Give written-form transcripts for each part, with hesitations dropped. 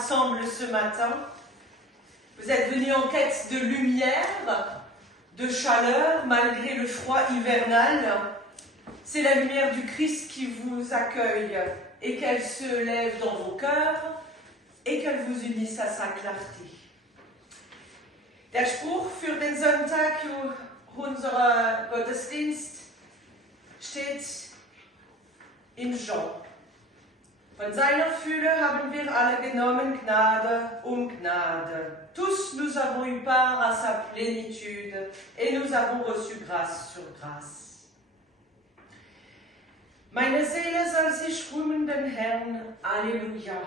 rassemble ce matin. Vous êtes venus en quête de lumière, de chaleur, malgré le froid hivernal. C'est la lumière du Christ qui vous accueille et qu'elle se lève dans vos cœurs et qu'elle vous unisse à sa clarté. Der Spruch für den Sonntag unserer Gottesdienst steht in Jean. Von seiner Fülle haben wir alle genommen, Gnade um Gnade. Tous nous avons eu part à sa plénitude et nous avons reçu grâce sur grâce. Meine Seele soll sich rühmen den Herrn, Halleluja.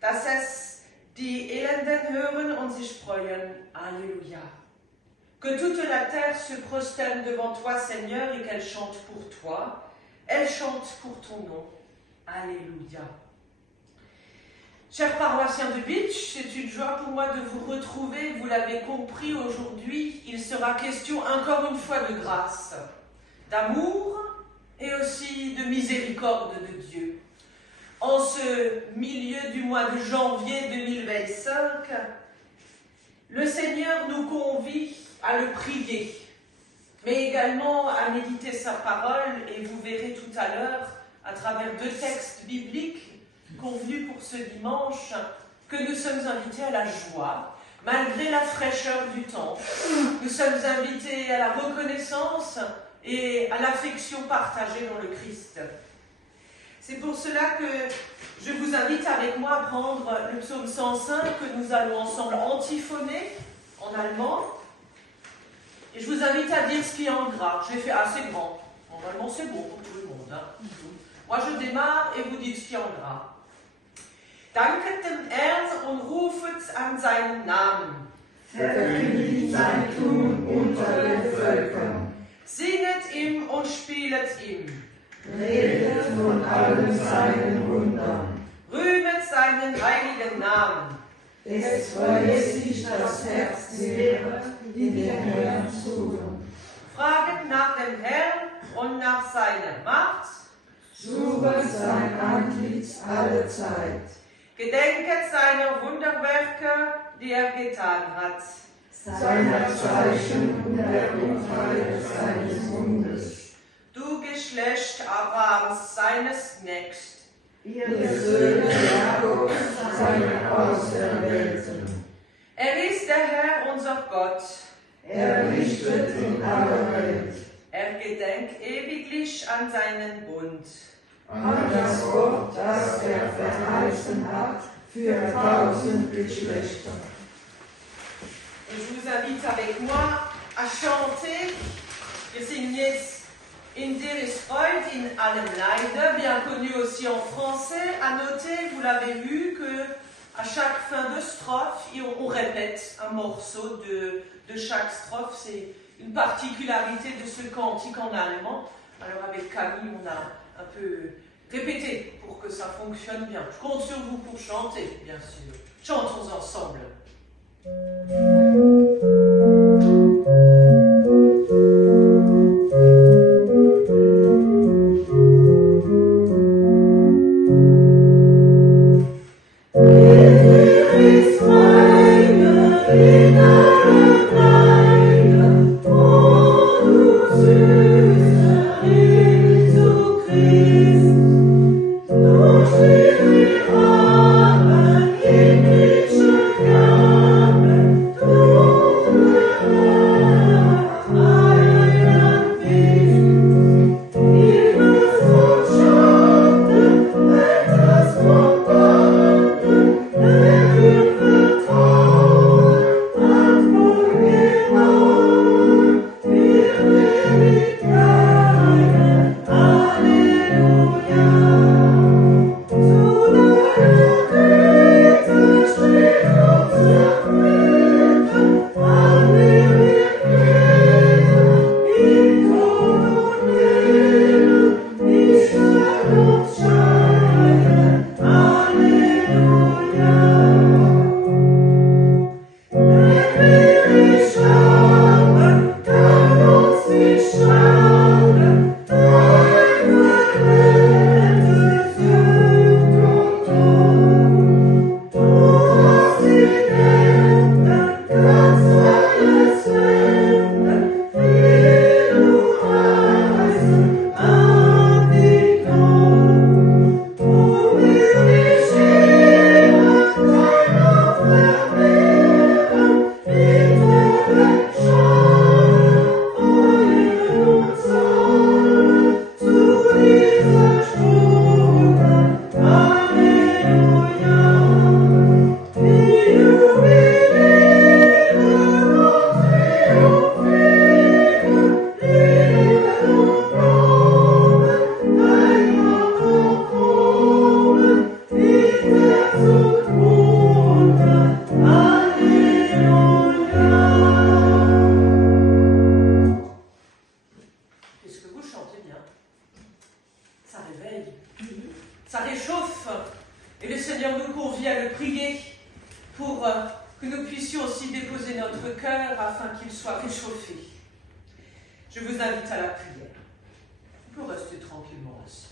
Dass es die Elenden hören und sich freuen, Alléluia. Que toute la terre se prosterne devant toi, Seigneur, et qu'elle chante pour toi. Elle chante pour ton nom, Alléluia. Chers paroissiens de Beach, c'est une joie pour moi de vous retrouver. Vous l'avez compris, aujourd'hui, il sera question encore une fois de grâce, d'amour et aussi de miséricorde de Dieu. En ce milieu du mois de janvier 2025, le Seigneur nous convie à le prier, mais également à méditer sa parole, et vous verrez tout à l'heure, à travers 2 textes bibliques convenus pour ce dimanche, que nous sommes invités à la joie, malgré la fraîcheur du temps. Nous sommes invités à la reconnaissance et à l'affection partagée dans le Christ. C'est pour cela que je vous invite avec moi à prendre le psaume 105 que nous allons ensemble antiphoner en allemand. Et je vous invite à dire ce qui est en gras. J'ai fait assez grand. Normalement, c'est bon pour tout le monde. Hein. Moi, je démarre et vous dites ce qui est en gras. Danket dem Herrn und rufet an seinen Namen. Verkündigt sein Tun unter den Völkern. Singet ihm und spielet ihm. Redet von allen seinen Wundern. Rühmet seinen heiligen Namen. Es freue sich das Herz derer, die dem Herrn suchen. Fraget nach dem Herrn und nach seiner Macht. Suche sein Antlitz alle Zeit. Gedenket seiner Wunderwerke, die er getan hat. Seiner Zeichen und der Untreue seines Mundes. Du Geschlecht Abrahams, seines Knechts. Ihr Söhne Jakobs, seine Auserwählten. Er ist der Herr, unser Gott. Er richtet in aller Welt. Er gedenkt ewiglich an seinen Bund. An das Wort, das er verheißen hat, für 1000 Geschlechter. Et je vous invite avec moi à chanter. Wir singen jetzt In dir ist Freud in allem Leide, bien connu aussi en français. À noter, vous l'avez vu, que à chaque fin de strophe, on répète un morceau de chaque strophe. C'est une particularité de ce cantique en allemand. Alors avec Camille, on a un peu répété pour que ça fonctionne bien. Je compte sur vous pour chanter, bien sûr. Chantons ensemble. Himmlische Gaben. soit réchauffé. Je vous invite à la prière. Vous pouvez rester tranquillement assis.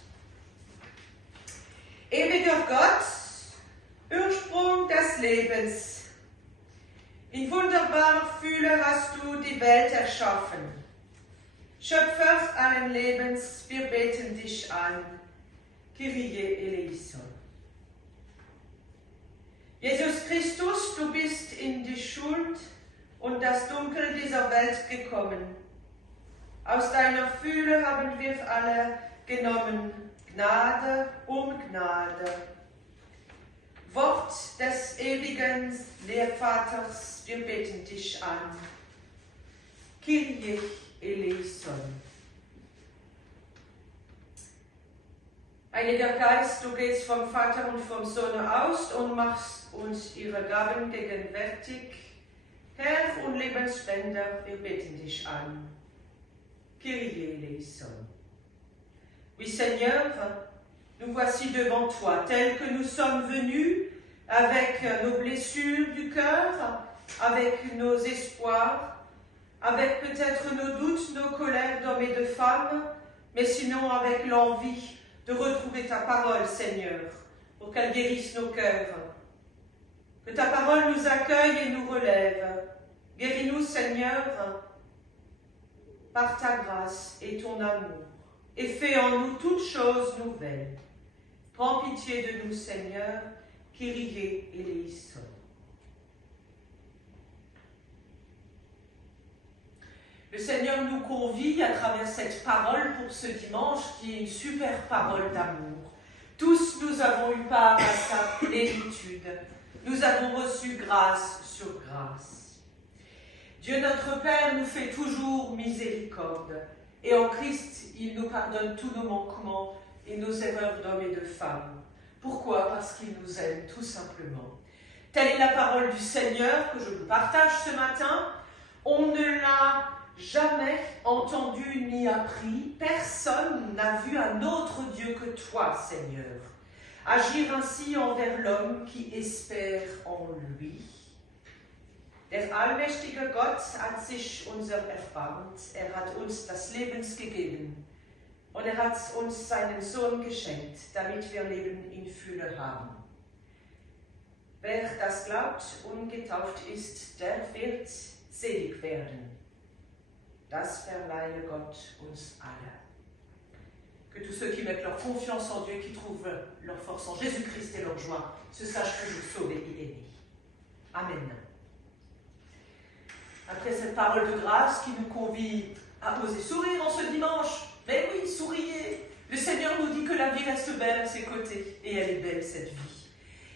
Ewiger Gott, Ursprung des Lebens, in wunderbarer Fülle hast du die Welt erschaffen. Schöpfer allen Lebens, wir beten dich an. Kyrie eleison. Jesus Christus, du bist in die Schuld und das Dunkel dieser Welt gekommen. Aus deiner Fülle haben wir alle genommen, Gnade um Gnade. Wort des ewigen Lehrvaters, wir beten dich an. Kyrie eleison. Heiliger Geist, du gehst vom Vater und vom Sohn aus und machst uns ihre Gaben gegenwärtig. Herr und Lebensspender, wir beten dich an. Kyrie eleison. Oui Seigneur, nous voici devant toi, tels que nous sommes venus, avec nos blessures du cœur, avec nos espoirs, avec peut-être nos doutes, nos colères d'hommes et de femmes, mais sinon avec l'envie de retrouver ta parole, Seigneur, pour qu'elle guérisse nos cœurs. Que ta parole nous accueille et nous relève. Guéris-nous, Seigneur, par ta grâce et ton amour, et fais en nous toutes choses nouvelles. Prends pitié de nous, Seigneur, Kyrie eleison. Le Seigneur nous convie à travers cette parole pour ce dimanche qui est une super parole d'amour. Tous nous avons eu part à sa plénitude. Nous avons reçu grâce sur grâce. Dieu notre Père nous fait toujours miséricorde. Et en Christ, il nous pardonne tous nos manquements et nos erreurs d'hommes et de femmes. Pourquoi? Parce qu'il nous aime, tout simplement. Telle est la parole du Seigneur que je vous partage ce matin. On ne l'a jamais entendu ni appris. Personne n'a vu un autre Dieu que toi, Seigneur. Agir ainsi envers l'homme qui espère en lui. Der allmächtige Gott hat sich unser erbarmt. Hat uns das Leben gegeben. Und hat uns seinen Sohn geschenkt, damit wir Leben in Fülle haben. Wer das glaubt und getauft ist, der wird selig werden. Das verleihe Gott uns alle. Que tous ceux qui mettent leur confiance en Dieu, qui trouvent leur force en Jésus-Christ et leur joie, se sachent toujours sauvés et aimés. Amen. Après cette parole de grâce qui nous convie à oser sourire en ce dimanche, mais oui, souriez. Le Seigneur nous dit que la vie reste belle à ses côtés, et elle est belle cette vie.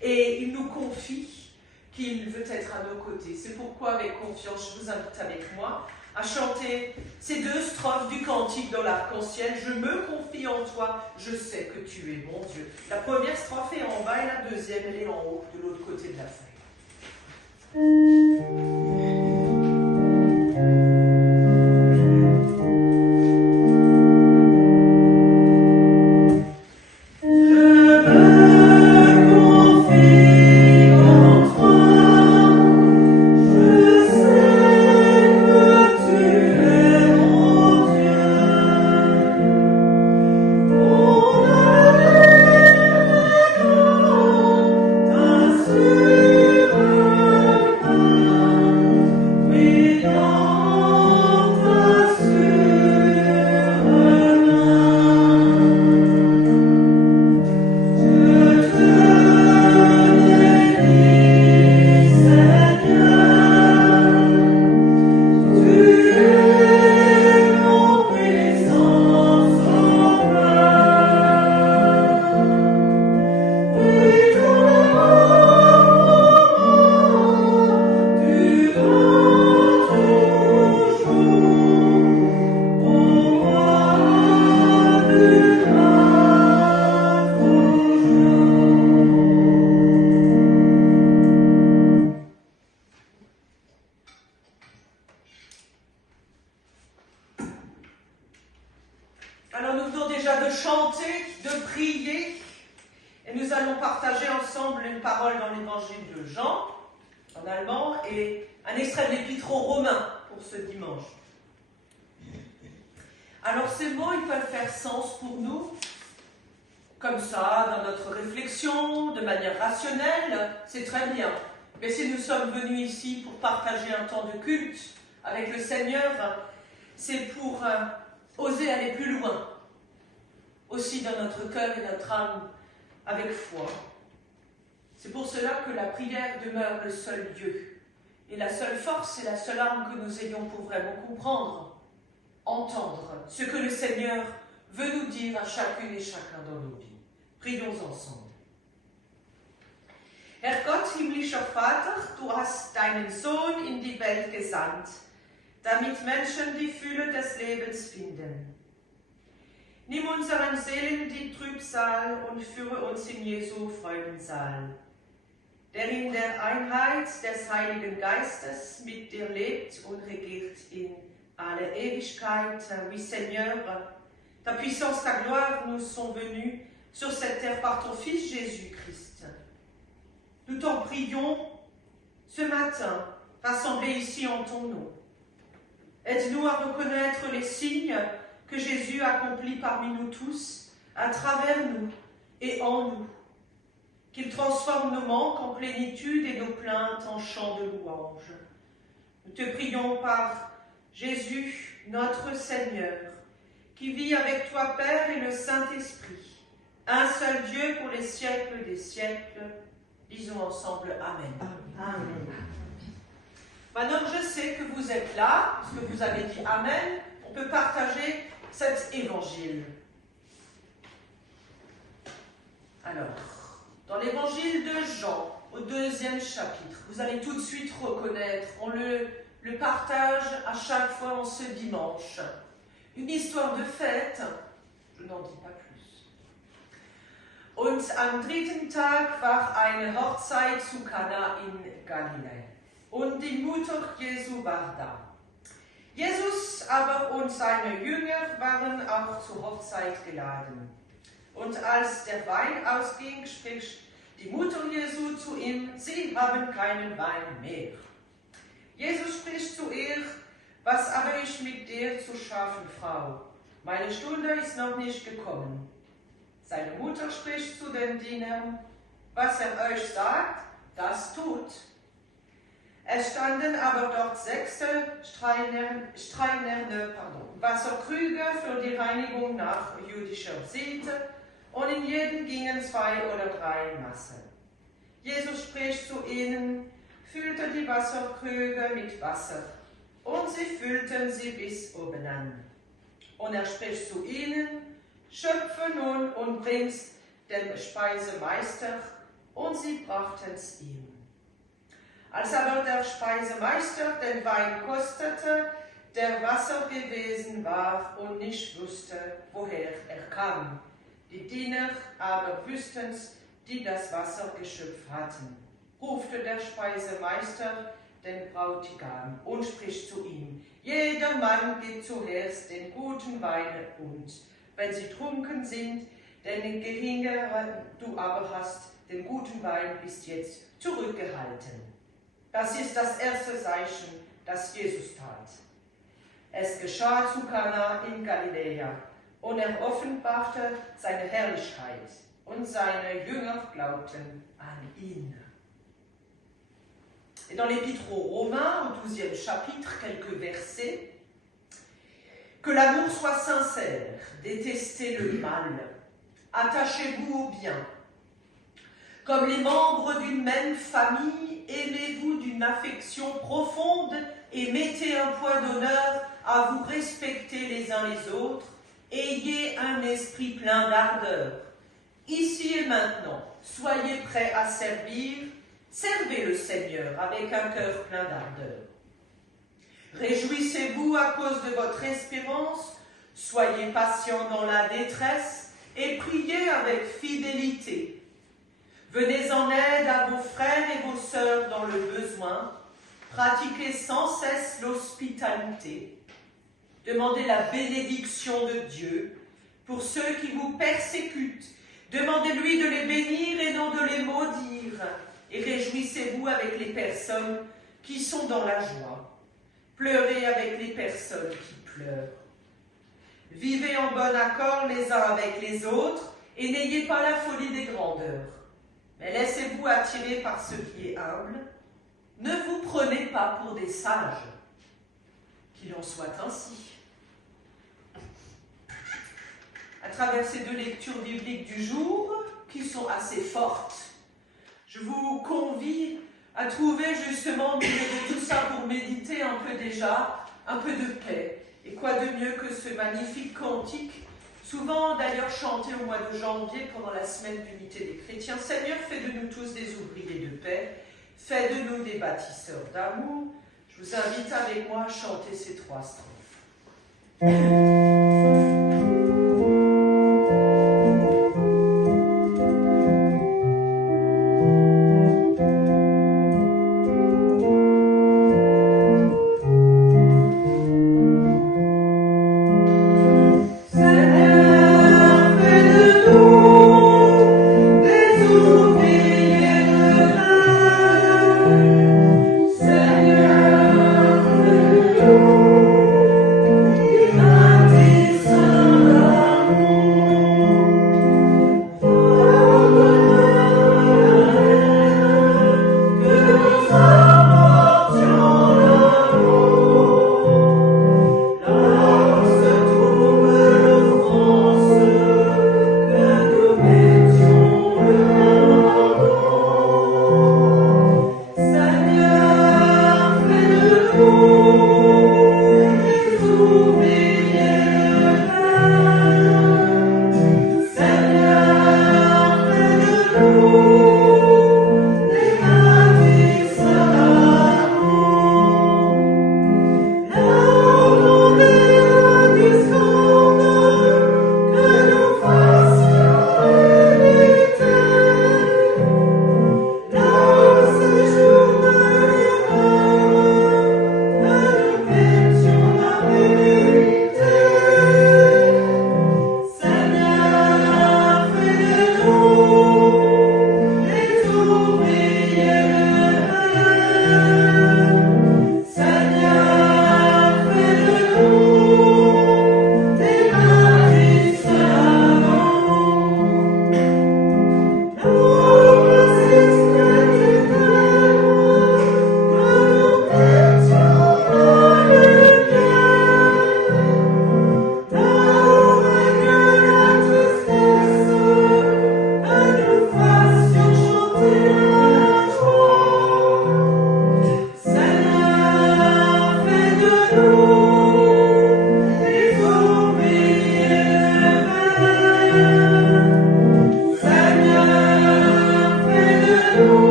Et il nous confie qu'il veut être à nos côtés. C'est pourquoi, avec confiance, je vous invite avec moi à chanter ces deux strophes du cantique dans l'arc-en-ciel. Je me confie en toi, je sais que tu es mon Dieu. La première strophe est en bas et la deuxième, elle est en haut, de l'autre côté de la feuille. Alors nous venons déjà de chanter, de prier, et nous allons partager ensemble une parole dans l'évangile de Jean, en allemand, et un extrait de l'épître aux Romains, pour ce dimanche. Alors ces mots, ils peuvent faire sens pour nous, comme ça, dans notre réflexion, de manière rationnelle, c'est très bien. Mais si nous sommes venus ici pour partager un temps de culte avec le Seigneur, c'est pour oser aller plus loin, aussi dans notre cœur et notre âme, avec foi. C'est pour cela que la prière demeure le seul Dieu. Et la seule force et la seule arme que nous ayons pour vraiment comprendre, entendre ce que le Seigneur veut nous dire à chacune et chacun dans nos vies. Prions ensemble. Herr Gott, himmlischer Vater, du hast deinen Sohn in die Welt gesandt, damit Menschen die Fülle des Lebens finden. Nimm unseren Seelen die Trübsal und führe uns in Jesu Freudensaal, der in der Einheit des Heiligen Geistes mit dir lebt und regiert in alle Ewigkeit. Oui, Seigneur, ta puissance, ta gloire nous sont venus sur cette terre par ton Fils Jésus-Christ. Nous t'en prions ce matin, rassemblés ici en ton nom. Aide-nous à reconnaître les signes que Jésus accomplit parmi nous tous, à travers nous et en nous. Qu'il transforme nos manques en plénitude et nos plaintes en chants de louange. Nous te prions par Jésus, notre Seigneur, qui vit avec toi, Père, et le Saint-Esprit, un seul Dieu pour les siècles des siècles. Disons ensemble Amen. Amen. Maintenant que je sais que vous êtes là, parce que vous avez dit Amen, on peut partager cet évangile. Alors, dans l'évangile de Jean, au 2e chapitre, vous allez tout de suite reconnaître, on le partage à chaque fois en ce dimanche. Une histoire de fête, je n'en dis pas plus. Und am 3. Tag war eine Hochzeit zu Kana in Galiläa. Und die Mutter Jesu war da. Jesus aber und seine Jünger waren auch zur Hochzeit geladen. Und als der Wein ausging, spricht die Mutter Jesu zu ihm, sie haben keinen Wein mehr. Jesus spricht zu ihr, was habe ich mit dir zu schaffen, Frau? Meine Stunde ist noch nicht gekommen. Seine Mutter spricht zu den Dienern, was euch sagt, das tut. Es standen aber dort 6 steinerne Wasserkrüge für die Reinigung nach jüdischer Sitte, und in jeden gingen 2 oder 3 Massen. Jesus spricht zu ihnen, füllte die Wasserkrüge mit Wasser, und sie füllten sie bis oben an. Und spricht zu ihnen, schöpfe nun und bring's dem Speisemeister, und sie brachten's ihm. Als aber der Speisemeister den Wein kostete, der Wasser gewesen war und nicht wusste, woher er kam. Die Diener aber wüssten's, die das Wasser geschöpft hatten. Rufte der Speisemeister den Bräutigam und spricht zu ihm, jeder Mann gibt zuerst den guten Wein und, wenn sie trunken sind, den geringeren du aber hast, den guten Wein bis jetzt zurückgehalten. Das ist das erste Zeichen, das Jesus tat. Es geschah zu Kana in Galiläa, und offenbarte seine Herrlichkeit, und seine Jünger glaubten an ihn. Et dans l'Épître aux Romains, au 12e chapitre, quelques versets. Que l'amour soit sincère, détestez le mal, attachez-vous au bien. Comme les membres d'une même famille, aimez-vous d'une affection profonde et mettez un point d'honneur à vous respecter les uns les autres. Ayez un esprit plein d'ardeur. Ici et maintenant, soyez prêts à servir. Servez le Seigneur avec un cœur plein d'ardeur. Réjouissez-vous à cause de votre espérance. Soyez patients dans la détresse et priez avec fidélité. Venez en aide à vos frères et vos sœurs dans le besoin. Pratiquez sans cesse l'hospitalité. Demandez la bénédiction de Dieu pour ceux qui vous persécutent. Demandez-lui de les bénir et non de les maudire. Et réjouissez-vous avec les personnes qui sont dans la joie. Pleurez avec les personnes qui pleurent. Vivez en bon accord les uns avec les autres et n'ayez pas la folie des grandeurs. Mais laissez-vous attirer par ce qui est humble. Ne vous prenez pas pour des sages. Qu'il en soit ainsi. À travers ces deux lectures bibliques du jour, qui sont assez fortes, je vous convie à trouver justement au milieu de tout ça pour méditer un peu déjà, un peu de paix. Et quoi de mieux que ce magnifique cantique, souvent d'ailleurs chanté au mois de janvier pendant la semaine d'unité des chrétiens. Seigneur, fais de nous tous des ouvriers de paix, fais de nous des bâtisseurs d'amour. Je vous invite avec moi à chanter ces 3 strophes.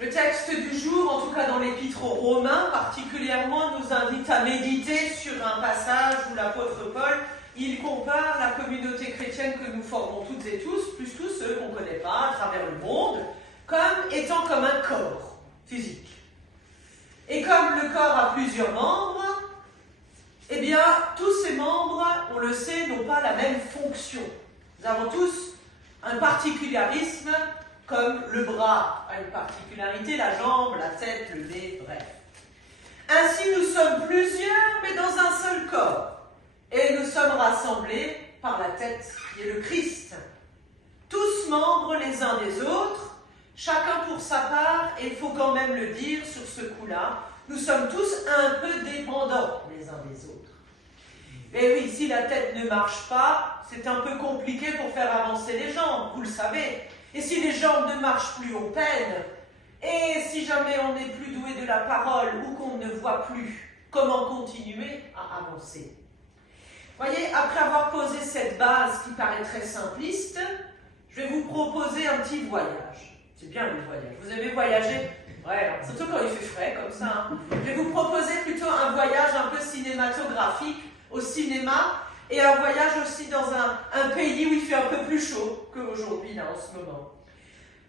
Le texte du jour, en tout cas dans l'Épître aux Romains particulièrement, nous invite à méditer sur un passage où l'apôtre Paul, il compare la communauté chrétienne que nous formons toutes et tous, plus tous ceux qu'on ne connaît pas à travers le monde, comme étant comme un corps physique. Et comme le corps a plusieurs membres, eh bien, tous ces membres, on le sait, n'ont pas la même fonction. Nous avons tous un particularisme, comme le bras a une particularité, la jambe, la tête, le nez, bref. Ainsi, nous sommes plusieurs, mais dans un seul corps. Et nous sommes rassemblés par la tête, qui est le Christ. Tous membres les uns des autres, chacun pour sa part, et il faut quand même le dire sur ce coup-là, nous sommes tous un peu dépendants les uns des autres. Et oui, si la tête ne marche pas, c'est un peu compliqué pour faire avancer les jambes, vous le savez. Et si les jambes ne marchent plus, on peine. Et si jamais on n'est plus doué de la parole ou qu'on ne voit plus, comment continuer à avancer? Voyez, après avoir posé cette base qui paraît très simpliste, je vais vous proposer un petit voyage. C'est bien le voyage. Vous avez voyagé? Ouais, surtout quand il fait frais comme ça. Hein. Je vais vous proposer plutôt un voyage un peu cinématographique au cinéma. et un voyage aussi dans un pays où il fait un peu plus chaud qu'aujourd'hui, là, en ce moment.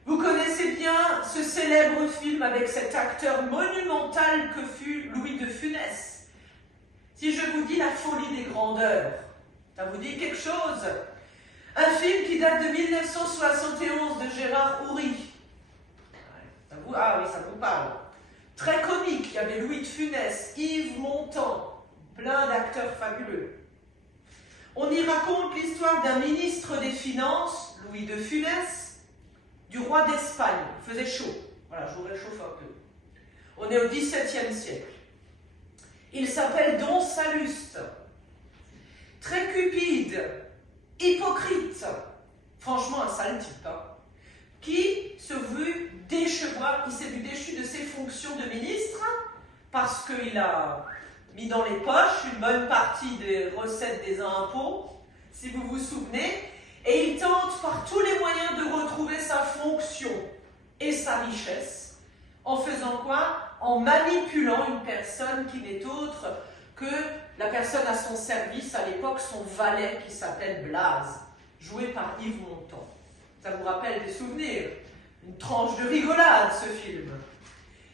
Vous connaissez bien ce célèbre film avec cet acteur monumental que fut Louis de Funès. Si je vous dis La folie des grandeurs, ça vous dit quelque chose? Un film qui date de 1971 de Gérard Houry. Ah oui, ça vous parle. Très comique, il y avait Louis de Funès, Yves Montand, plein d'acteurs fabuleux. On y raconte l'histoire d'un ministre des Finances, Louis de Funès, du roi d'Espagne. Il faisait chaud. Voilà, je vous réchauffe un peu. On est au XVIIe siècle. Il s'appelle Don Salluste. Très cupide, hypocrite, franchement un sale type, hein, qui s'est vu déchu de ses fonctions de ministre parce qu'il a mis dans les poches une bonne partie des recettes des impôts, si vous vous souvenez, et il tente par tous les moyens de retrouver sa fonction et sa richesse, en faisant quoi? En manipulant une personne qui n'est autre que la personne à son service, à l'époque son valet qui s'appelle Blaze, joué par Yves Montand. Ça vous rappelle des souvenirs? Une tranche de rigolade, ce film.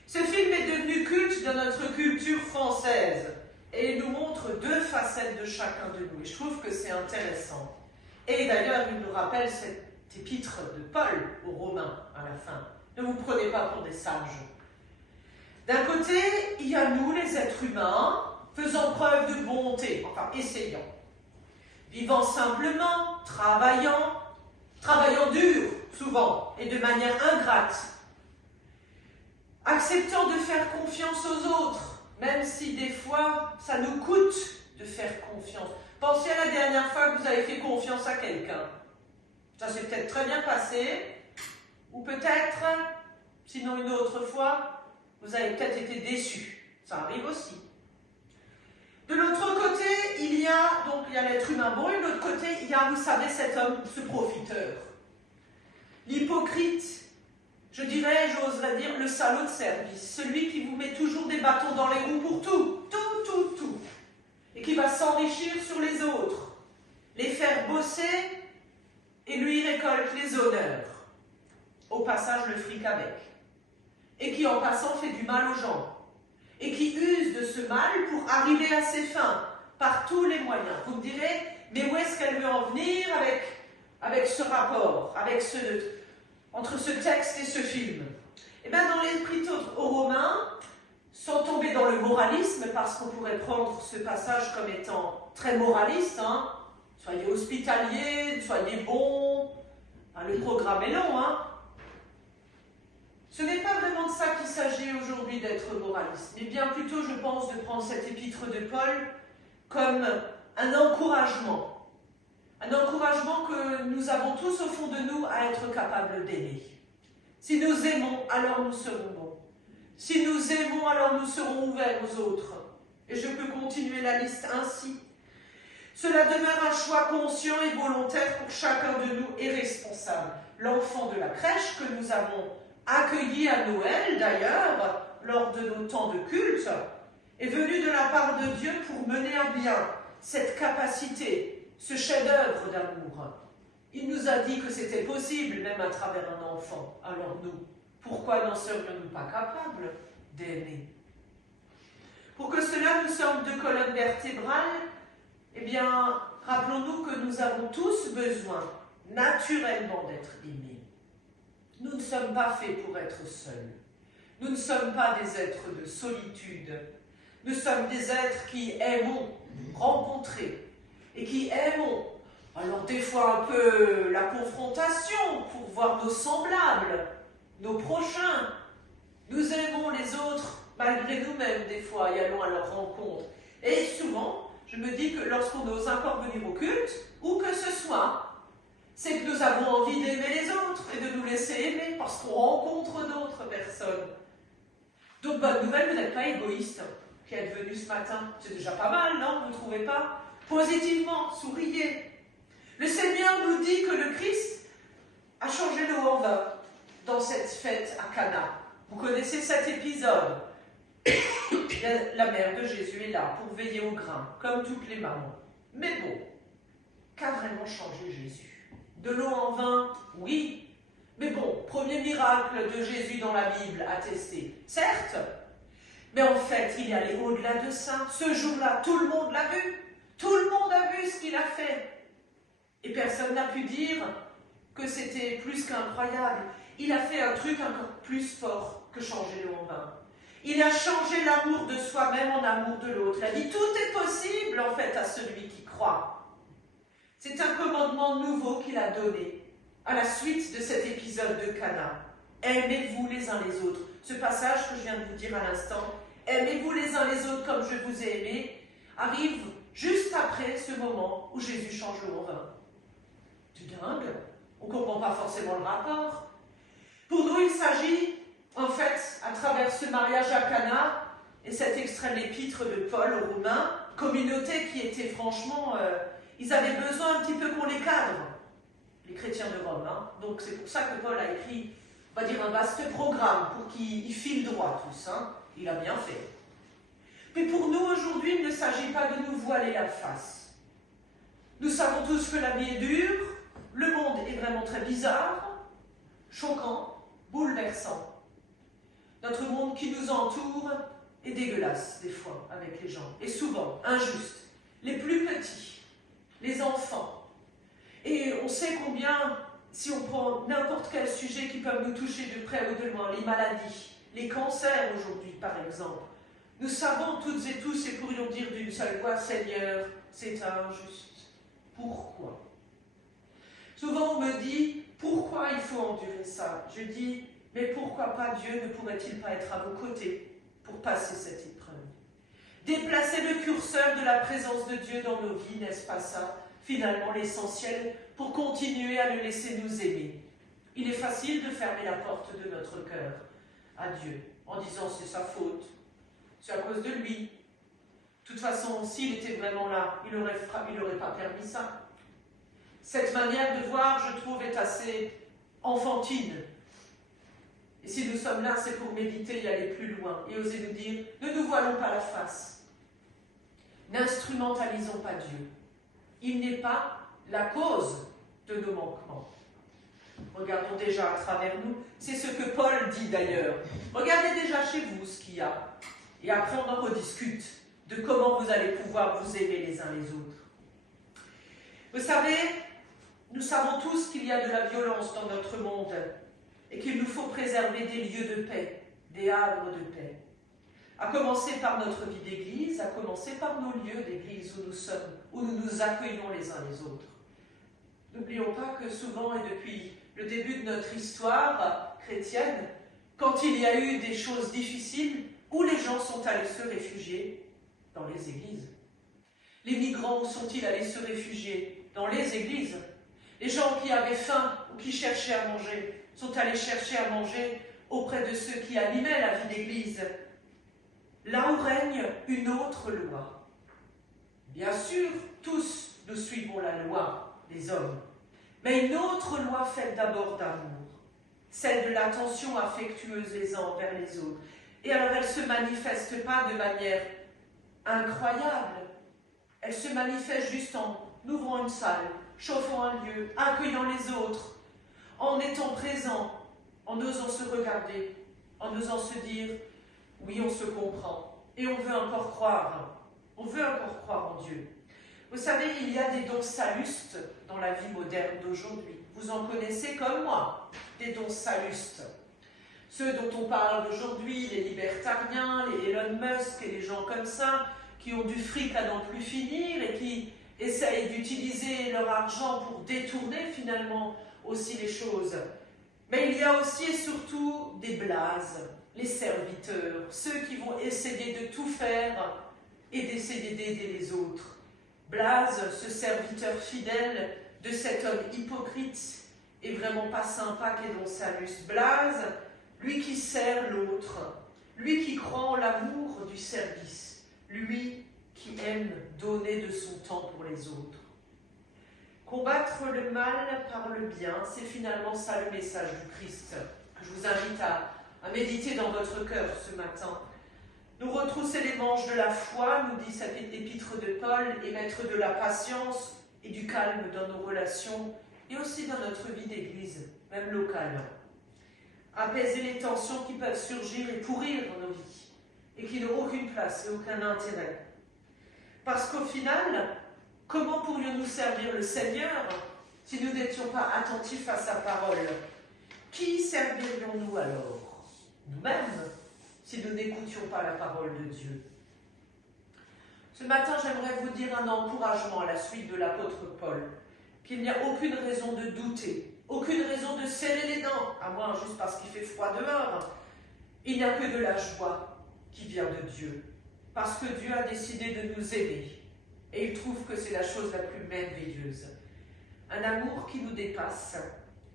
Ce film est devenu culte dans notre culture française et il nous montre deux facettes de chacun de nous. Et je trouve que c'est intéressant. Et d'ailleurs, il nous rappelle cet épître de Paul aux Romains à la fin. Ne vous prenez pas pour des sages. D'un côté, il y a nous, les êtres humains, faisant preuve de bonté, enfin essayant, vivant simplement, travaillant dur, souvent, et de manière ingrate, acceptant de faire confiance aux autres, même si des fois, ça nous coûte de faire confiance. Pensez à la dernière fois que vous avez fait confiance à quelqu'un. Ça s'est peut-être très bien passé, ou peut-être, sinon une autre fois, vous avez peut-être été déçu. Ça arrive aussi. De l'autre côté, il y a l'être humain bon, et de l'autre côté, il y a, vous savez, cet homme, ce profiteur. L'hypocrite, je dirais, j'oserais dire, le salaud de service. Celui qui vous met toujours des bâtons dans les roues pour tout. Et qui va s'enrichir sur les autres, les faire bosser, et lui récolte les honneurs. Au passage, le fric avec. Et qui, en passant, fait du mal aux gens. Et qui use de ce mal pour arriver à ses fins, par tous les moyens. Vous me direz, mais où est-ce qu'elle veut en venir avec ce rapport, entre ce texte et ce film? Eh bien, dans l'Épître aux Romains, sans tomber dans le moralisme, parce qu'on pourrait prendre ce passage comme étant très moraliste, hein, soyez hospitaliers, soyez bons, enfin, le programme est long, hein. Ce n'est pas vraiment de ça qu'il s'agit aujourd'hui d'être moraliste, mais bien plutôt, je pense, de prendre cet épître de Paul comme un encouragement. Un encouragement que nous avons tous au fond de nous à être capables d'aimer. Si nous aimons, alors nous serons bons. Si nous aimons, alors nous serons ouverts aux autres. Et je peux continuer la liste ainsi. Cela demeure un choix conscient et volontaire pour chacun de nous et responsable. L'enfant de la crèche que nous avons accueilli à Noël, d'ailleurs, lors de nos temps de culte, est venu de la part de Dieu pour mener à bien cette capacité, ce chef-d'œuvre d'amour. Il nous a dit que c'était possible, même à travers un enfant. Alors nous, pourquoi n'en serions-nous pas capables d'aimer? Pour que cela nous semble deux colonnes vertébrales, eh bien, rappelons-nous que nous avons tous besoin, naturellement, d'être aimés. Nous ne sommes pas faits pour être seuls. Nous ne sommes pas des êtres de solitude. Nous sommes des êtres qui aimons rencontrer et qui aimons, alors des fois un peu la confrontation pour voir nos semblables, nos prochains. Nous aimons les autres malgré nous-mêmes des fois et allons à leur rencontre. Et souvent, je me dis que lorsqu'on ose encore venir au culte, où que ce soit, c'est que nous avons envie d'aimer les autres et de nous laisser aimer parce qu'on rencontre d'autres personnes. Donc, bonne nouvelle, vous n'êtes pas égoïste qui êtes venu ce matin. C'est déjà pas mal, non? Vous ne trouvez pas? Positivement, souriez. Le Seigneur nous dit que le Christ a changé l'eau en vin dans cette fête à Cana. Vous connaissez cet épisode. La mère de Jésus est là pour veiller au grain, comme toutes les mamans. Mais bon, qu'a vraiment changé Jésus? De l'eau en vin, oui, mais bon, premier miracle de Jésus dans la Bible attesté, certes, mais en fait, il est allé au-delà de ça. Ce jour-là, tout le monde l'a vu. Tout le monde a vu ce qu'il a fait. Et personne n'a pu dire que c'était plus qu'incroyable. Il a fait un truc encore plus fort que changer l'eau en vin. Il a changé l'amour de soi-même en amour de l'autre. Il a dit, tout est possible en fait à celui qui croit. C'est un commandement nouveau qu'il a donné à la suite de cet épisode de Cana. Aimez-vous les uns les autres. Ce passage que je viens de vous dire à l'instant, aimez-vous les uns les autres comme je vous ai aimé, arrive juste après ce moment où Jésus change l'eau en vin. C'est dingue. On ne comprend pas forcément le rapport. Pour nous, il s'agit, en fait, à travers ce mariage à Cana et cet extrait de l'épître de Paul aux Romains, communauté qui était franchement... ils avaient besoin un petit peu qu'on les cadre, les chrétiens de Rome. Hein. Donc c'est pour ça que Paul a écrit, on va dire, un vaste programme pour qu'ils filent droit tous. Hein. Il a bien fait. Mais pour nous, aujourd'hui, il ne s'agit pas de nous voiler la face. Nous savons tous que la vie est dure, le monde est vraiment très bizarre, choquant, bouleversant. Notre monde qui nous entoure est dégueulasse, des fois, avec les gens, et souvent injuste. Les plus petits, les enfants. Et on sait combien, si on prend n'importe quel sujet qui peut nous toucher de près ou de loin, les maladies, les cancers aujourd'hui, par exemple, nous savons toutes et tous, et pourrions dire d'une seule voix, Seigneur, c'est injuste. Pourquoi? Souvent on me dit, pourquoi il faut endurer ça? Je dis, mais pourquoi pas Dieu ne pourrait-il pas être à vos côtés pour passer cette épreuve? Déplacer le curseur de la présence de Dieu dans nos vies, n'est-ce pas ça, finalement l'essentiel, pour continuer à le laisser nous aimer? Il est facile de fermer la porte de notre cœur à Dieu, en disant c'est sa faute, c'est à cause de lui. De toute façon, s'il était vraiment là, il n'aurait pas permis ça. Cette manière de voir, je trouve, est assez enfantine. Et si nous sommes là, c'est pour méditer et aller plus loin, et oser nous dire, ne nous voilons pas la face. N'instrumentalisons pas Dieu. Il n'est pas la cause de nos manquements. Regardons déjà à travers nous. C'est ce que Paul dit d'ailleurs. Regardez déjà chez vous ce qu'il y a. Et après, on en rediscute de comment vous allez pouvoir vous aimer les uns les autres. Vous savez, nous savons tous qu'il y a de la violence dans notre monde et qu'il nous faut préserver des lieux de paix, des havres de paix. À commencer par notre vie d'église, à commencer par nos lieux d'église où nous sommes, où nous nous accueillons les uns les autres. N'oublions pas que souvent, et depuis le début de notre histoire chrétienne, quand il y a eu des choses difficiles, où les gens sont allés se réfugier? Dans les églises. Les migrants, où sont-ils allés se réfugier? Dans les églises. Les gens qui avaient faim ou qui cherchaient à manger sont allés chercher à manger auprès de ceux qui animaient la vie d'église. Là où règne une autre loi. Bien sûr, tous nous suivons la loi des hommes, mais une autre loi faite d'abord d'amour, celle de l'attention affectueuse les uns envers les autres. Et alors elle ne se manifeste pas de manière incroyable, elle se manifeste juste en ouvrant une salle, chauffant un lieu, accueillant les autres, en étant présent, en osant se regarder, en osant se dire « oui, on se comprend » et on veut encore croire en Dieu. Vous savez, il y a des dons salustes dans la vie moderne d'aujourd'hui. Vous en connaissez comme moi, des dons salustes. Ceux dont on parle aujourd'hui, les libertariens, les Elon Musk et les gens comme ça, qui ont du fric à n'en plus finir et qui essayent d'utiliser leur argent pour détourner finalement aussi les choses. Mais il y a aussi et surtout des blazes, les serviteurs, ceux qui vont essayer de tout faire et d'essayer d'aider les autres. Blaze, ce serviteur fidèle de cet homme hypocrite et vraiment pas sympa qu'est Don Salus. Blaze, lui qui sert l'autre, lui qui croit en l'amour du service, lui qui aime donner de son temps pour les autres. Combattre le mal par le bien, c'est finalement ça le message du Christ que je vous invite à méditer dans votre cœur ce matin. Nous retrousser les manches de la foi, nous dit cette épître de Paul, et mettre de la patience et du calme dans nos relations et aussi dans notre vie d'église, même locale. Apaiser les tensions qui peuvent surgir et pourrir dans nos vies et qui n'ont aucune place et aucun intérêt. Parce qu'au final, comment pourrions-nous servir le Seigneur si nous n'étions pas attentifs à sa parole? Qui servirions-nous alors? Nous-mêmes, si nous n'écoutions pas la parole de Dieu. Ce matin, j'aimerais vous dire un encouragement à la suite de l'apôtre Paul, qu'il n'y a aucune raison de douter, aucune raison de serrer les dents, à moins juste parce qu'il fait froid dehors. Il n'y a que de la joie qui vient de Dieu, parce que Dieu a décidé de nous aimer, et il trouve que c'est la chose la plus merveilleuse. Un amour qui nous dépasse,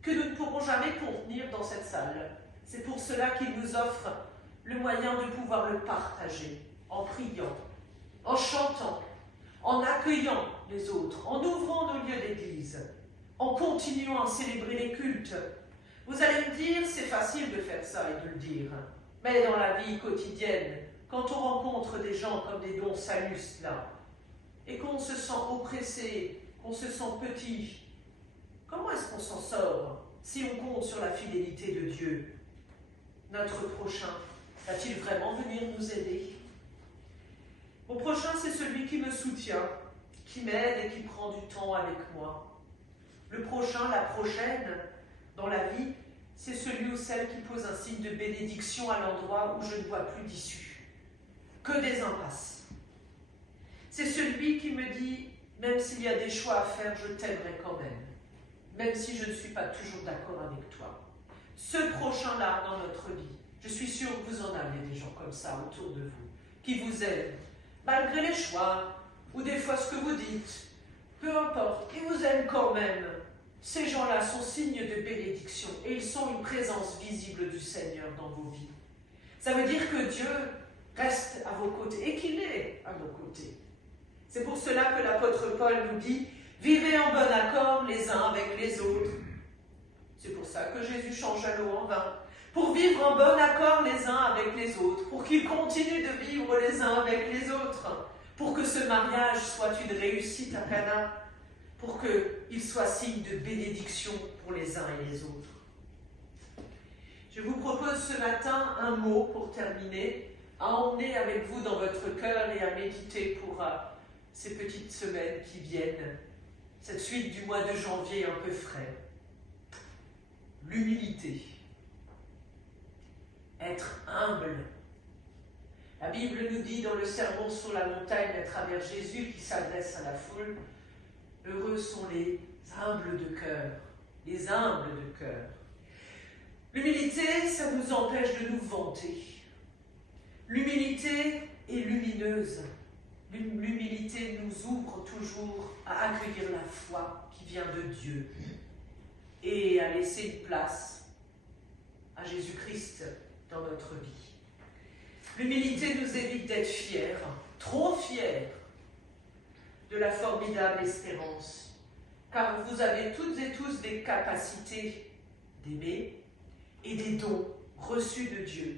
que nous ne pourrons jamais contenir dans cette salle. C'est pour cela qu'il nous offre le moyen de pouvoir le partager, en priant, en chantant, en accueillant les autres, en ouvrant nos lieux d'église, en continuant à célébrer les cultes. Vous allez me dire, c'est facile de faire ça et de le dire, mais dans la vie quotidienne, quand on rencontre des gens comme des dons Salus là, et qu'on se sent oppressé, qu'on se sent petit, comment est-ce qu'on s'en sort si on compte sur la fidélité de Dieu? Notre prochain va-t-il vraiment venir nous aider? Mon prochain, c'est celui qui me soutient, qui m'aide et qui prend du temps avec moi. Le prochain, la prochaine, dans la vie, c'est celui ou celle qui pose un signe de bénédiction à l'endroit où je ne vois plus d'issue. Que des impasses. C'est celui qui me dit, même s'il y a des choix à faire, je t'aimerai quand même si je ne suis pas toujours d'accord avec toi. Ce prochain-là dans notre vie, je suis sûre que vous en avez des gens comme ça autour de vous, qui vous aiment, malgré les choix, ou des fois ce que vous dites, peu importe, ils vous aiment quand même. Ces gens-là sont signes de bénédiction et ils sont une présence visible du Seigneur dans vos vies. Ça veut dire que Dieu reste à vos côtés et qu'il est à nos côtés. C'est pour cela que l'apôtre Paul nous dit « Vivez en bon accord les uns avec les autres ». C'est pour ça que Jésus changea l'eau en vin. Pour vivre en bon accord les uns avec les autres, pour qu'ils continuent de vivre les uns avec les autres, pour que ce mariage soit une réussite à Cana, pour qu'il soit signe de bénédiction pour les uns et les autres. Je vous propose ce matin un mot pour terminer, à emmener avec vous dans votre cœur et à méditer pour ces petites semaines qui viennent, cette suite du mois de janvier un peu frais. L'humilité. Être humble. La Bible nous dit dans le sermon sur la montagne à travers Jésus qui s'adresse à la foule, heureux sont les humbles de cœur, les humbles de cœur. L'humilité, ça nous empêche de nous vanter. L'humilité est lumineuse. L'humilité nous ouvre toujours à accueillir la foi qui vient de Dieu et à laisser une place à Jésus-Christ dans notre vie. L'humilité nous évite d'être fiers, trop fiers, de la formidable espérance, car vous avez toutes et tous des capacités d'aimer et des dons reçus de Dieu.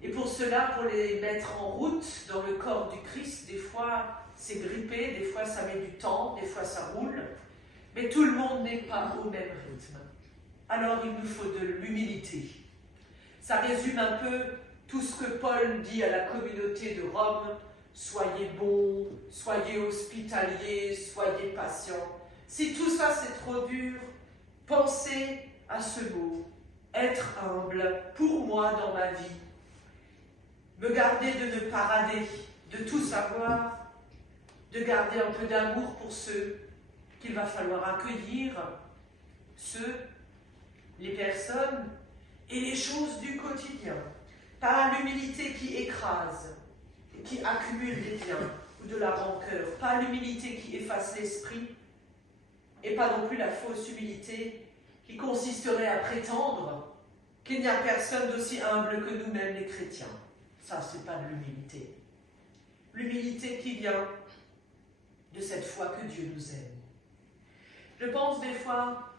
Et pour cela, pour les mettre en route dans le corps du Christ, des fois c'est grippé, des fois ça met du temps, des fois ça roule, mais tout le monde n'est pas au même rythme. Alors il nous faut de l'humilité. Ça résume un peu tout ce que Paul dit à la communauté de Rome. Soyez bons, soyez hospitaliers, soyez patients. Si tout ça c'est trop dur, pensez à ce mot, être humble, pour moi dans ma vie. Me garder de ne pas rader, de tout savoir, de garder un peu d'amour pour ceux qu'il va falloir accueillir, les personnes et les choses du quotidien. Pas l'humilité qui écrase, qui accumule des biens ou de la rancœur, pas l'humilité qui efface l'esprit, et pas non plus la fausse humilité qui consisterait à prétendre qu'il n'y a personne d'aussi humble que nous-mêmes les chrétiens. Ça, c'est pas de l'humilité. L'humilité qui vient de cette foi que Dieu nous aime. Je pense des fois,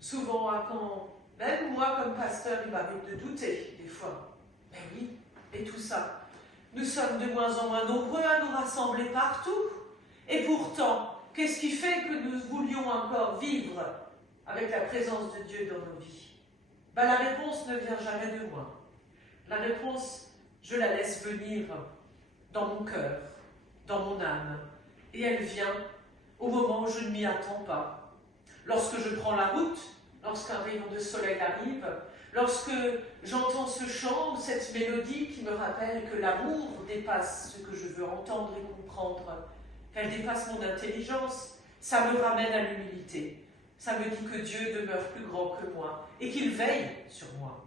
souvent à quand, même moi comme pasteur, il m'arrive de douter des fois. Mais oui, et tout ça. Nous sommes de moins en moins nombreux à nous rassembler partout. Et pourtant, qu'est-ce qui fait que nous voulions encore vivre avec la présence de Dieu dans nos vies? La réponse ne vient jamais de moi. La réponse, je la laisse venir dans mon cœur, dans mon âme. Et elle vient au moment où je ne m'y attends pas. Lorsque je prends la route, lorsqu'un rayon de soleil arrive, lorsque j'entends ce chant, cette mélodie qui me rappelle que l'amour dépasse ce que je veux entendre et comprendre, qu'elle dépasse mon intelligence, ça me ramène à l'humilité. Ça me dit que Dieu demeure plus grand que moi et qu'il veille sur moi.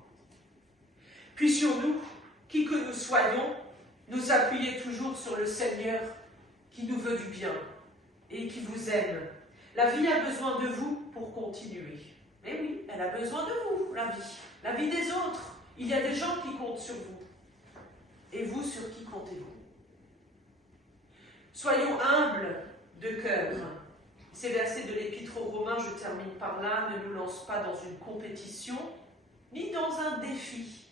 Puissions-nous, qui que nous soyons, nous appuyer toujours sur le Seigneur qui nous veut du bien et qui vous aime. La vie a besoin de vous pour continuer. Mais oui, elle a besoin de vous, la vie des autres. Il y a des gens qui comptent sur vous. Et vous, sur qui comptez-vous? Soyons humbles de cœur. Ces versets de l'Épître aux Romains, je termine par là, ne nous lancent pas dans une compétition, ni dans un défi,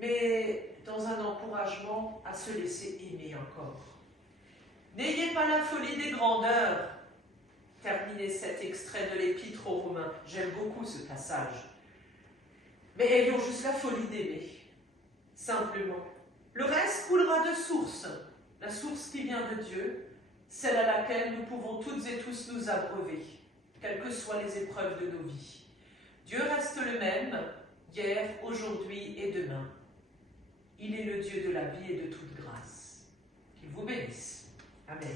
mais dans un encouragement à se laisser aimer encore. N'ayez pas la folie des grandeurs. Terminez cet extrait de l'Épître aux Romains. J'aime beaucoup ce passage. Mais ayons juste la folie d'aimer, simplement. Le reste coulera de source. La source qui vient de Dieu, celle à laquelle nous pouvons toutes et tous nous abreuver, quelles que soient les épreuves de nos vies. Dieu reste le même, hier, aujourd'hui et demain. Il est le Dieu de la vie et de toute grâce. Qu'il vous bénisse. Amen.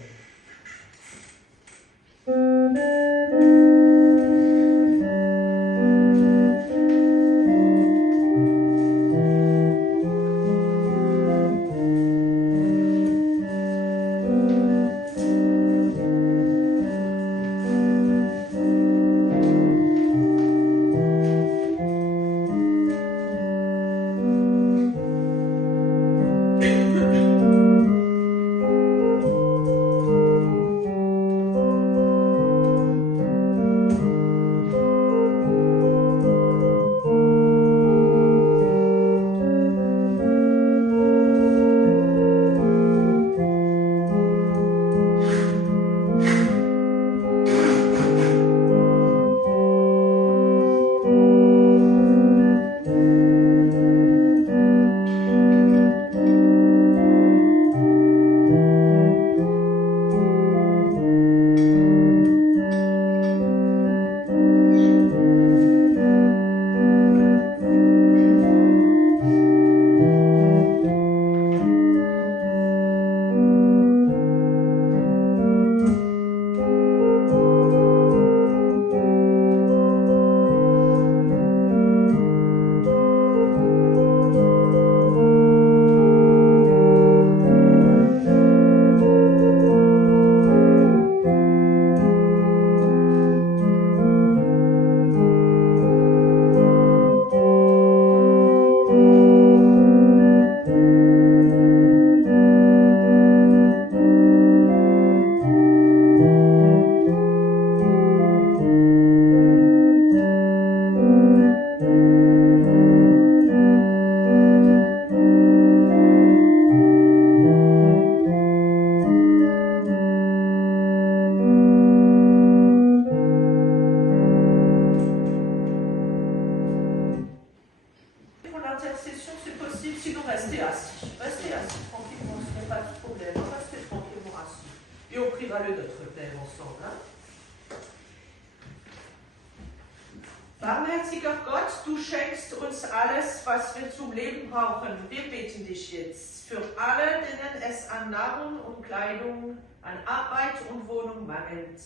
Barmherziger Gott, du schenkst uns alles, was wir zum Leben brauchen. Wir beten dich jetzt für alle, denen es an Nahrung und Kleidung, an Arbeit und Wohnung mangelt.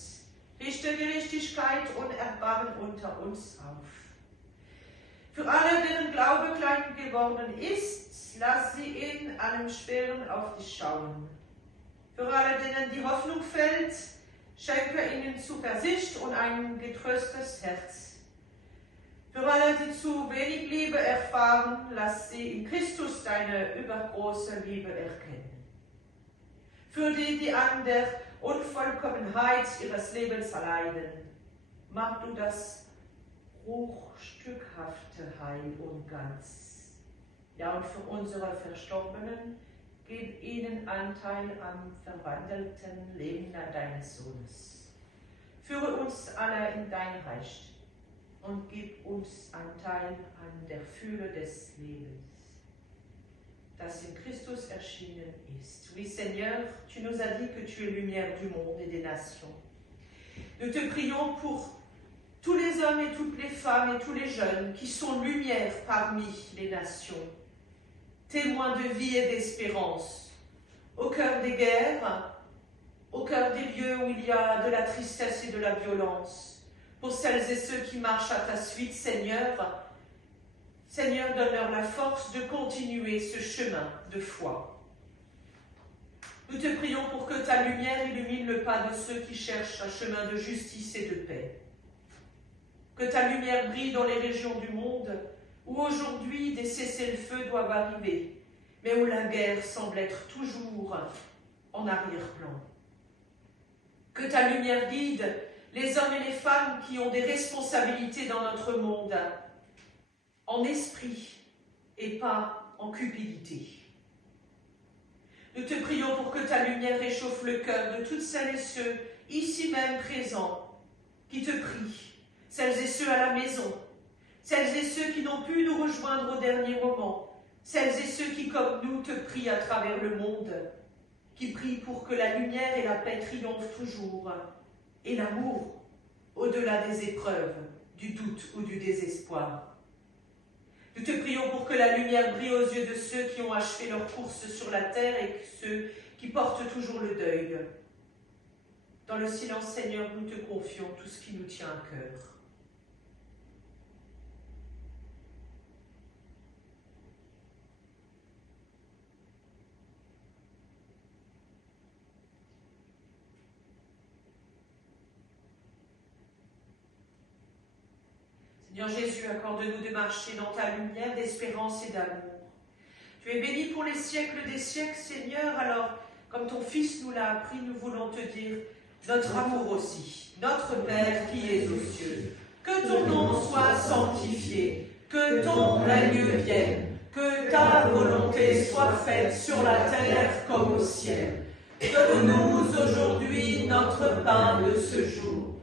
Richte Gerechtigkeit und Erbarmen unter uns auf. Für alle, deren Glaube klein geworden ist, lass sie in allem Schweren auf dich schauen. Für alle, denen die Hoffnung fällt, schenke ihnen Zuversicht und ein getröstetes Herz. Für alle, die zu wenig Liebe erfahren, lass sie in Christus deine übergroße Liebe erkennen. Für die, die an der Unvollkommenheit ihres Lebens leiden, mach du das bruchstückhafte heil und ganz. Ja, und für unsere Verstorbenen, Gib ihnen Anteil am verwandelten Leben deines Sohnes. Führe uns alle in dein Reich und gib uns Anteil an der Fülle des Lebens, das in Christus erschienen ist. Oui, Seigneur, tu nous as dit que tu es lumière du monde et des nations. Nous te prions pour tous les hommes et toutes les femmes et tous les jeunes qui sont lumière parmi les nations, témoins de vie et d'espérance, au cœur des guerres, au cœur des lieux où il y a de la tristesse et de la violence. Pour celles et ceux qui marchent à ta suite, Seigneur, donne-leur la force de continuer ce chemin de foi. Nous te prions pour que ta lumière illumine le pas de ceux qui cherchent un chemin de justice et de paix. Que ta lumière brille dans les régions du monde où aujourd'hui des cessez-le-feu doivent arriver, mais où la guerre semble être toujours en arrière-plan. Que ta lumière guide les hommes et les femmes qui ont des responsabilités dans notre monde, en esprit et pas en cupidité. Nous te prions pour que ta lumière réchauffe le cœur de toutes celles et ceux, ici même présents, qui te prient, celles et ceux à la maison, celles et ceux qui n'ont pu nous rejoindre au dernier moment, celles et ceux qui, comme nous, te prient à travers le monde, qui prient pour que la lumière et la paix triomphent toujours, et l'amour au-delà des épreuves, du doute ou du désespoir. Nous te prions pour que la lumière brille aux yeux de ceux qui ont achevé leur course sur la terre et ceux qui portent toujours le deuil. Dans le silence, Seigneur, nous te confions tout ce qui nous tient à cœur. Seigneur Jésus, accorde-nous de marcher dans ta lumière d'espérance et d'amour. Tu es béni pour les siècles des siècles, Seigneur, alors, comme ton Fils nous l'a appris, nous voulons te dire notre amour aussi. Notre Père qui es aux cieux, que ton nom soit sanctifié, que ton règne vienne, que ta volonté soit faite sur la terre comme au ciel. Donne-nous aujourd'hui notre pain de ce jour.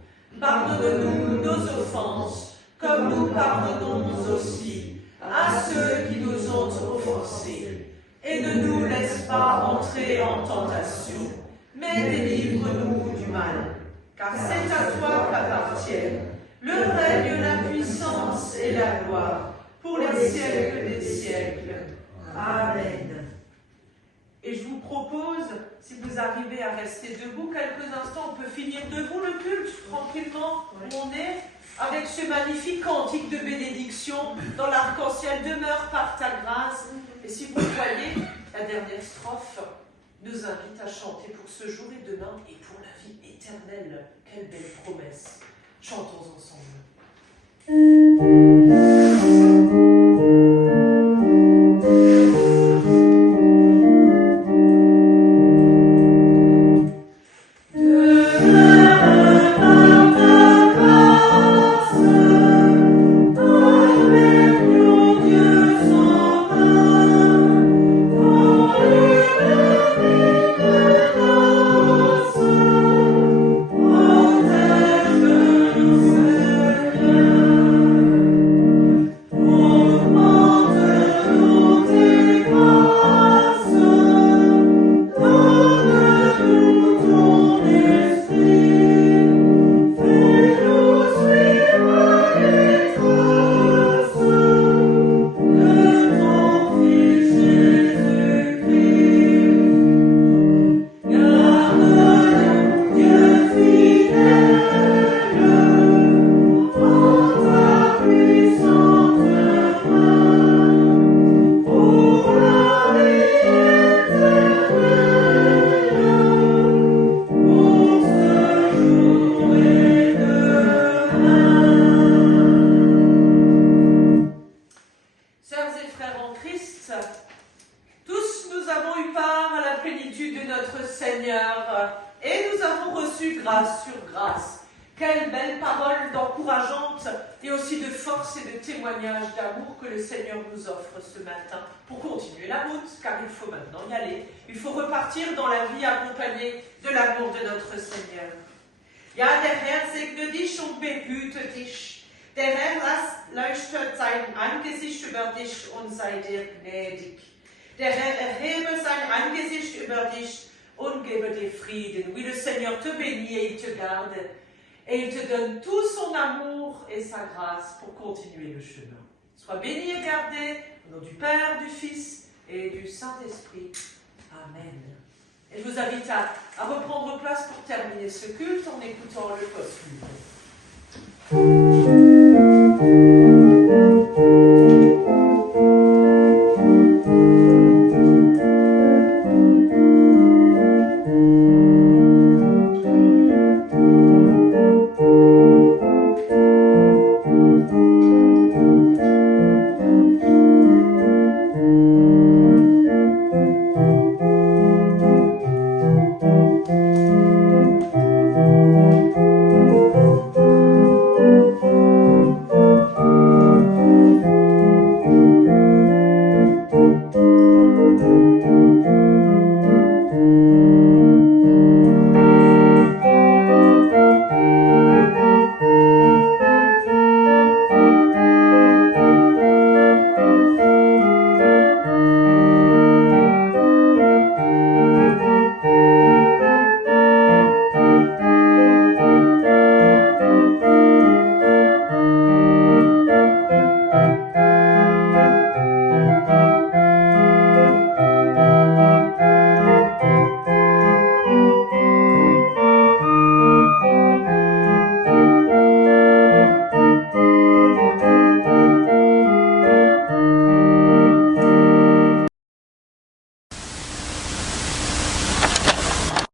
Pardonne-nous nos offenses, comme nous pardonnons aussi à ceux qui nous ont offensés. Et ne nous laisse pas entrer en tentation, mais délivre-nous du mal. Car c'est à toi qu'appartiennent le règne, la puissance et la gloire, pour les siècles des siècles. Amen. Et je vous propose, si vous arrivez à rester debout quelques instants, on peut finir debout le culte, tranquillement, où on est, avec ce magnifique cantique de bénédiction dans l'arc-en-ciel, demeure par ta grâce. Et si vous voyez, la dernière strophe nous invite à chanter pour ce jour et demain et pour la vie éternelle. Quelle belle promesse. Chantons ensemble. de force et de témoignage d'amour que le Seigneur nous offre ce matin pour continuer la route, car il faut maintenant y aller. Il faut repartir dans la vie accompagnée de l'amour de notre Seigneur. Ja, der Herr segne dich und behüte dich. Der Herr leuchtet sein Angesicht über dich und sei dir gnädig. Der Herr erhebe sein Angesicht über dich und gebe dir Frieden. Oui, le Seigneur te bénit et il te garde. Et il te donne tout son amour et sa grâce pour continuer le chemin. Sois béni et gardé au nom du Père, du Fils et du Saint-Esprit. Amen. Et je vous invite à reprendre place pour terminer ce culte en écoutant le postlude.